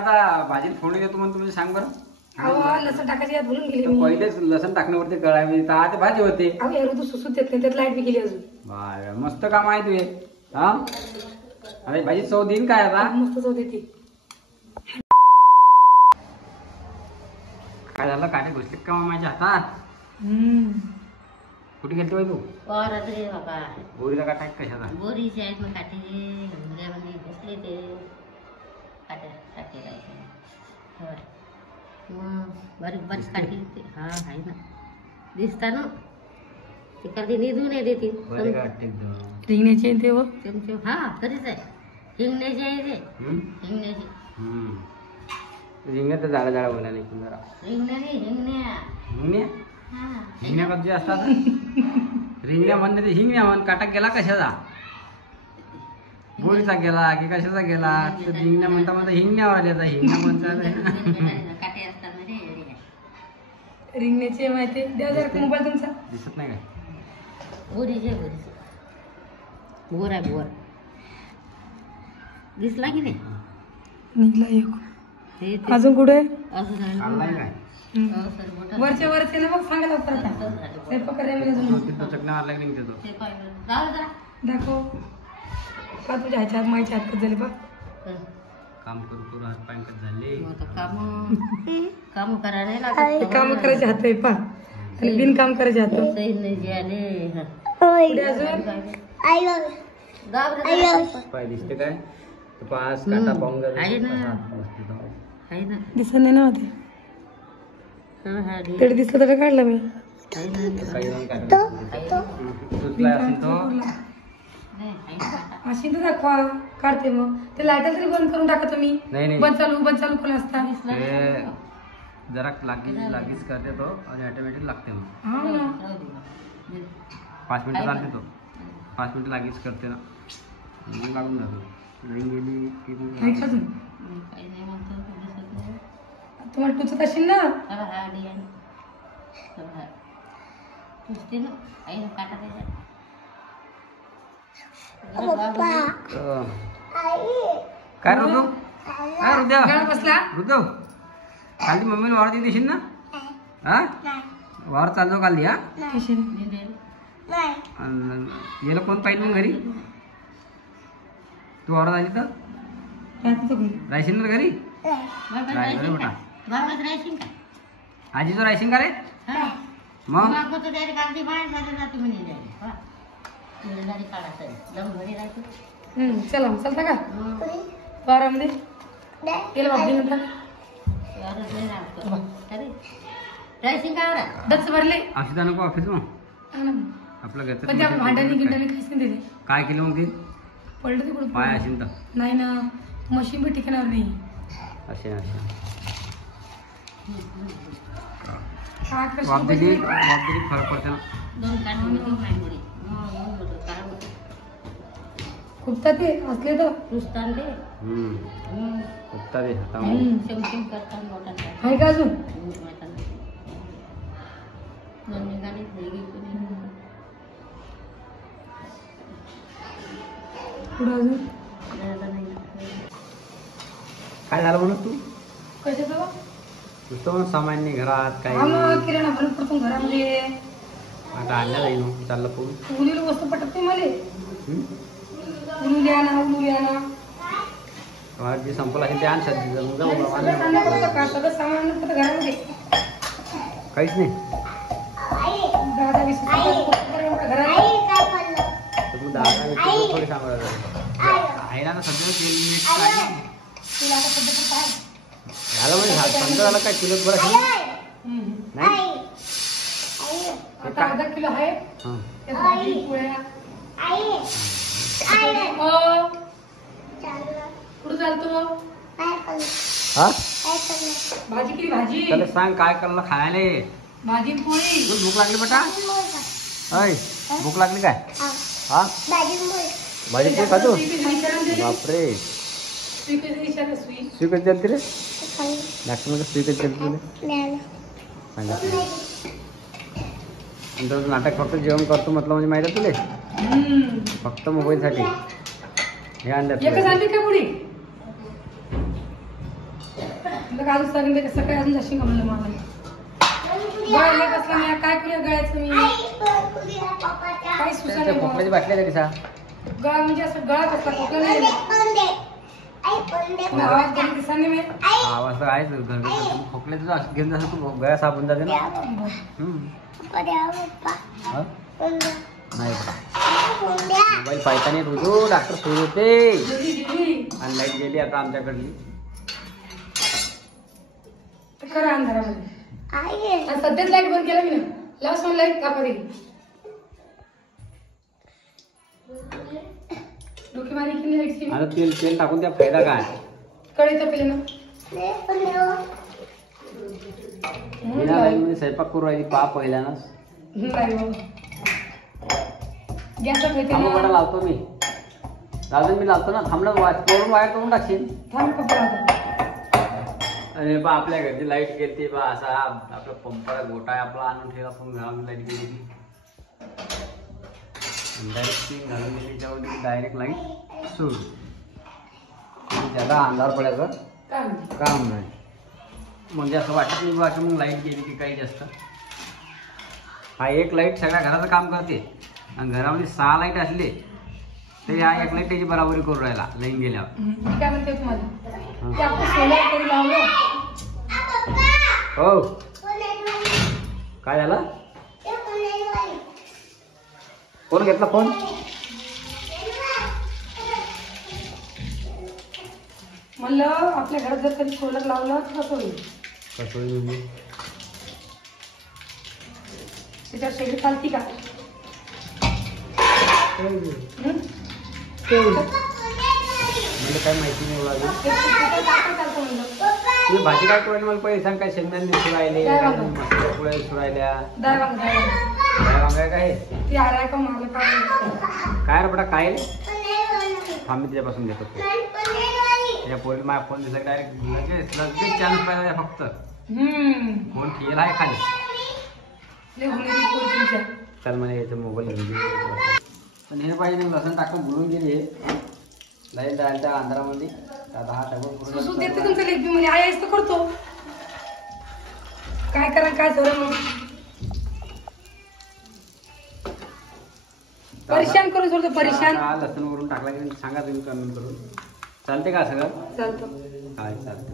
आता भाजीत फोडणी देतो म्हणून तुम्ही सांग बरं. लसण टाकायची यात भुलून गेली मी. पहिलेच लसण टाकण्यावरती कळावी तर आता भाजी होते. अहो यार तू सुसूत देत नाही, त्यात लाईट बी गेली अजून. बाय मस्त काम आहे तुझे. हा अरे भाजी चव देईन काय आता. मस्त चव देते. काय झालं काटे घुसले का माझ्या हातात. कुठे गेलते बाई तू. रे बाबा बोरीला काटा कशाचा. बोरीचे आहेत मग काटे घुमऱ्यामध्ये घुसले ते काटे टाके राहायचे. मग बारीक बारीक काठी हा आहे ना दिसता ना ते कधी निधून नाही देते. रिंगण्याची ते व चमचे हा खरीच आहे. हिंगण्याची आहे ते हिंगण्याची. रिंगण्यात झाडा झाडा बोला नाही जरा. रिंगण्या रे हिंगण्या हिंगण्या हा हिंगण्या कधी असतात. रिंगण्या म्हणणे ते हिंगण्या म्हण. काटा गेला कशाचा. बोरीचा गेला की कशाचा गेला. हिंगण्या म्हणता म्हणता हिंगण्यावर आल्याचा हिंगण्या म्हणतात. काटे असतात ना रे. रिंगण्याची माहिती द्या जरा मोबाईल तुमचा. दिसत नाही काय. बोरीचे बोरीचे बोर आहे बोर. दिसला की नाही. निघला एक. हे ते अजून कुठे असं झालं. काढलाय काय. वरच्या वरचे ना मग सांगा लवकर आता. ते पकडे मी अजून चकण्या मारला की निघते तो. ते पाहिलं जाऊ जरा दाखव. पा तुझ्या ह्याच्या हात माहिती हात कट झाले बा. काम करू करू हात पाय कट झाले. काम करायला लागत. काम करायचे हात आहे पा. आणि बिनकाम करायचे हात. जे आले पुढे अजून पाय दिसते काय. पाच काटा पाहून आहे ना. आहे ना दिसत नाही ना होते. तरी दिसलं तर काढला मी. अशी तर दाखवा काढते. मग ते लाईट तरी बंद करून टाका तुम्ही. नाही बंद चालू खोला असता. जरा लागीच करते तो आणि ऑटोमॅटिक लागते मग. हा ना 5 मिनिटं चालते तो. 5 मिनिटं लागीच करते ना मग लागून जातो. लाईन गेली की नाही का अजून तुम्हाला टुचत असेल ना. काय ऋतू काय गाड बसला. ऋतू खाली मम्मीला वावर देशील ना. हा वावर चालतो खाली. हा याला कोण पाहिजे मग घरी. तू वावर झाली तर राहशील ना घरी. राहायचं बेटा. आजीचं राहशील का रे. मग चला चलता का वावरामध्ये. केलं बाबी नंतर दच भरले. ऑफिस नको ऑफिस मग आपलं घरचं. पण त्या भांड्याने गिंड्याने काहीच नाही दिले. काय केलं मग ते. पडलं ते कुठं पाय असेल तर. नाही ना मशीन बी ठिकाणावर नाही. असे फरक फरक पडते ना. खूपता ते असले तर फुकता ते हातामध्ये. आहे का अजून. पुढं अजून काय झालं म्हणत तू. कशाचं नुसतं सामान्य घरात काही. किराणा भरून पडतो घरामध्ये. आता आणल्या जाईल चाललं पोहून. उलीला वस्तू पटत नाही मला. उलुली आणा उलुली आणा. जे संपला असेल ते आण सध्या सगळं सामान नसतं घरामध्ये. काहीच नाही. 10-20 घरात तू 10-20 थोडी सांभाळा आहे ना सध्या तेल मीठ झालं म्हणजे समजा झालं काय किलो बरं नाही. 10 किलो आहे. कुठं चालतो. हा भाजी केली भाजी. त्याला सांग काय करलं खायला. भाजी पोळी. तुला भूक लागली बेटा. अय भूक लागली काय. हा भाजी पोळी खातो. बापरे सुई कधी चलते रे. डॉक्टर सुई कधी चलते तुला सांगितलं. नाटक फक्त जेवण करतो म्हटलं म्हणजे माहिती आहे तुले. फक्त मोबाईलसाठी हे आणलं. तुला अजून सांगितलं सकाळी अजून जाशील का म्हणलं मला गळ्याला कसला मी काय करूया गळ्याचं मी काय सुचना खोकल्याची बाटली आहे का गळा म्हणजे असं गळा कसला खोकला नाही आवाज कमी दिसाने मी आवाज तर आहेच खोकल्याचं घेऊन जसं तू गळ्या साबून जाते ना नाही मोबाईल पाहताना रोजो डॉक्टर सोय होते आणि लाईट गेली आता आमच्याकडली खरं अंधारामध्ये सध्याच लाईट बंद केला मी ना लावस मला लाईट का करेल डोकी मारी की लाईटची आता तेल टाकून त्या फायदा काय कढई तपेल ना बिना लाईटमध्ये स्वयंपाक करू राहिली पा पहिल्यानंच नाही बाबा गॅसवर ठेवते थांबा लावतो मी लावतो ना थांबलं करून वायर करून टाकशील थांब पप्पा अरे बा आपल्या घरची लाईट गेली बा असा आपला पंपाला गोटा आहे आपला आणून ठेवा आपण घरामध्ये लाईट गेली की डायरेक्ट ती घालून गेली त्याच्यावरती डायरेक्ट लाईट सुरू ज्यादा अंधार पडायचं काम नाही म्हणजे असं वाटत नाही बा की मग लाईट गेली की काही जास्त हा एक लाईट सगळ्या घराचं काम करते आणि घरामध्ये 6 लाईट असले तरी हा एक लाईट त्याची बराबरी करू राहिला लाईन गेल्यावर मी काय म्हणते तुम्हाला आपण सोलर कधी लावलं हो काय झालं कोण घेतला फोन म्हणलं आपल्या घरात जर कधी सोलर लावलं तर कसं होईल त्याच्यावर शेगडी चालती का म्हणजे काय माहिती नाही मला तुम्ही भाजी काय करू मला पहिले सांग काय शेंगदाणे दिसू राहिले मसाला पुढे दिसू राहिल्या डाळ वांगा काय ती आलाय का मागं काय रे बेटा काय हा मी तिच्यापासून घेतो त्या पोरी माझ्या फोन दिसला डायरेक्ट लगेच चान्स पाहिजे फक्त फोन ठेल आहे खाली चल मला याचा मोबाईल घेऊन घे पण हे पाहिजे लसण टाकून बुडून गेली लाईट जायला त्या अंधारामध्ये आता हा टाकून देते तुमचं लेखी म्हणजे आयाच तर करतो काय करा काय झालं मग परेशान करून सोडतो परेशान लसण वरून टाकला की सांगा तुम्ही कमेंट करून चालते का सगळं चालतो काय चालतं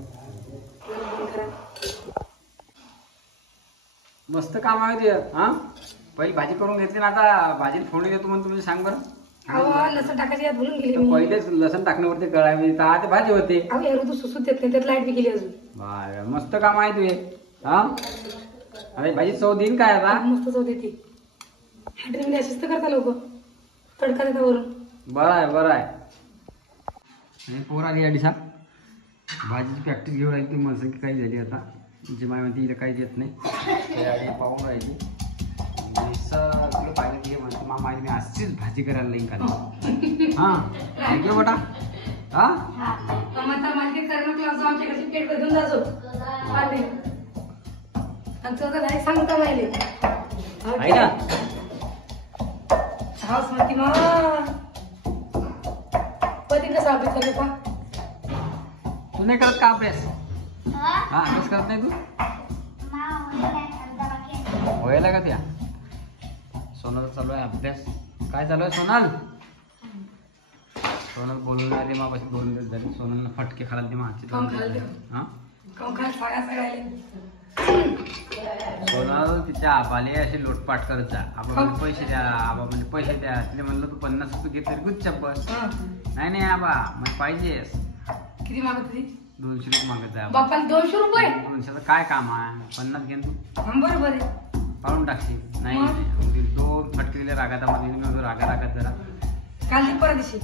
मस्त काम आहे ते हा पहिली भाजी करून घेतली ना आता भाजीला फोडणी देतो म्हणून तुम्ही सांग बरं लसण टाकायची यात भुलून गेली पहिलेच लसण टाकण्यावरती कळावी तर भाजी होते ऋतू सुसूत येत नाही त्यात लाईट बी गेली अजून मस्त काम आहे तुझे हा अरे भाजी चव देईन काय आता मस्त चव देते हॅड्रीमध्ये अशीच तर करता लोक तडका देता वरून बरं आहे पोर आली अडीसा भाजीची प्रॅक्टिस घेऊन राहिली ती म्हणून की काही झाली आता जी माय म्हणते हिला काही देत नाही पाहून राहिली सगळं पाहिजे घे म्हणते मामा मी अशीच भाजी करायला नाही का हा ऐकलं बेटा हा आमच्याकडची पेट घेऊन जातो सांगता माहिले आहे ना हा स्मृती मा पती कसा अभ्यास करतो का तू नाही करत का अभ्यास हा अभ्यास करत नाही तू व्हायला का त्या सोनाल चालू आहे अभ्यास काय चालू आहे सोनाल सोनाल बोलून आले मापाशी बोलून देत झाले सोनालनं फटके खाला दे मागची हा सोनाल तिच्या आबाले असे लोटपाट करत जा आबा म्हणजे पैसे द्या आबा म्हणजे पैसे द्या तिने म्हणलं तू 50 रुपये घेत तरी गुच्छ बस नाही आबा म्हणजे पाहिजेस किती मागत होती 200 रुपये मागत जा बापाला 200 रुपये 200चं काय काम आहे 50 घेऊन तू बरोबर पाळून टाकशील नाही 2 फटके दिले रागातामध्ये रागात जरा काल ती परवा दिवशी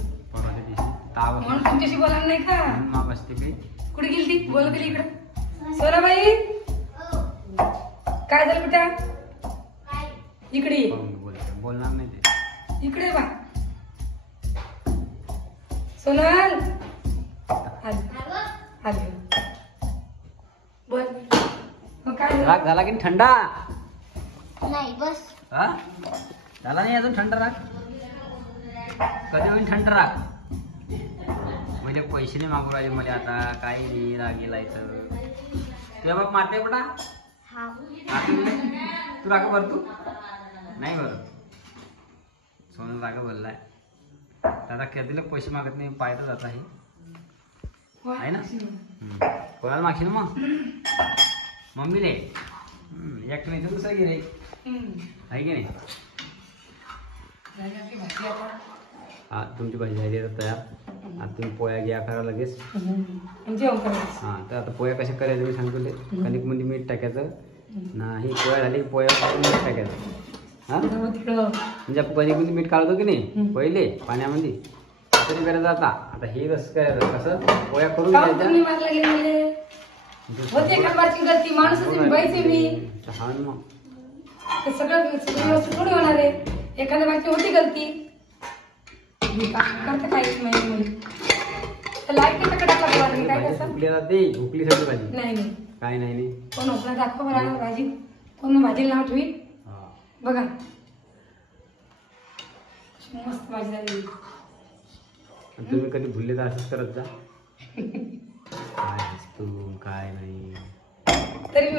ताव म्हणून तुमच्याशी बोलायला नाही का मा बसते काही कुठे गेली ती बोलत गेली इकडे सोनाबाई काय झालं बेटा इकडे बोलणार नाही ते इकडे बा सोनाल बोल मग काय राग झाला की थंडा नाही बस हा झाला नाही अजून थंड राग कधी होईल थंड राग पहिले पैसे नाही मागू राहिले मला आता काही नाही रागेला इथं तुझ्या बाप मारते बेटा तू राग भरतो नाही भरत सोनं राग भरलाय दादा कधीला पैसे मागत नाही पाहत जात आहे ना कोणाला मागशील मग मम्मीले एक नाही तर दुसरा गिरे आहे की नाही हा तुमची भाजी झाली आता तयार आता तुम्ही पोळ्या घ्या करा लगेच हा तर आता पोळ्या कशा करायचं मी सांगतो कणिकमध्ये मीठ टाकायचं नाही पोळ्या झाली की पोळ्या मीठ टाकायचं हा म्हणजे आपण कणिकमध्ये मीठ काढतो की नाही पहिले पाण्यामध्ये तरी करायचं आता हे कसं करायचं कसं पोळ्या करून घ्यायच्या हा मग सगळं थोडी होणार आहे एखाद्या बाकी होती गलती करता काहीच नाही लाईट काय झोपलीसाठी भाजी नाही नाही काय नाही कोण आपला दाखव बरं भाजी कोण भाजीला नाव ठेवी बघा मस्त भाजी झाली तुम्ही कधी भुलले तर असंच करत जा काय तू काय नाही तरी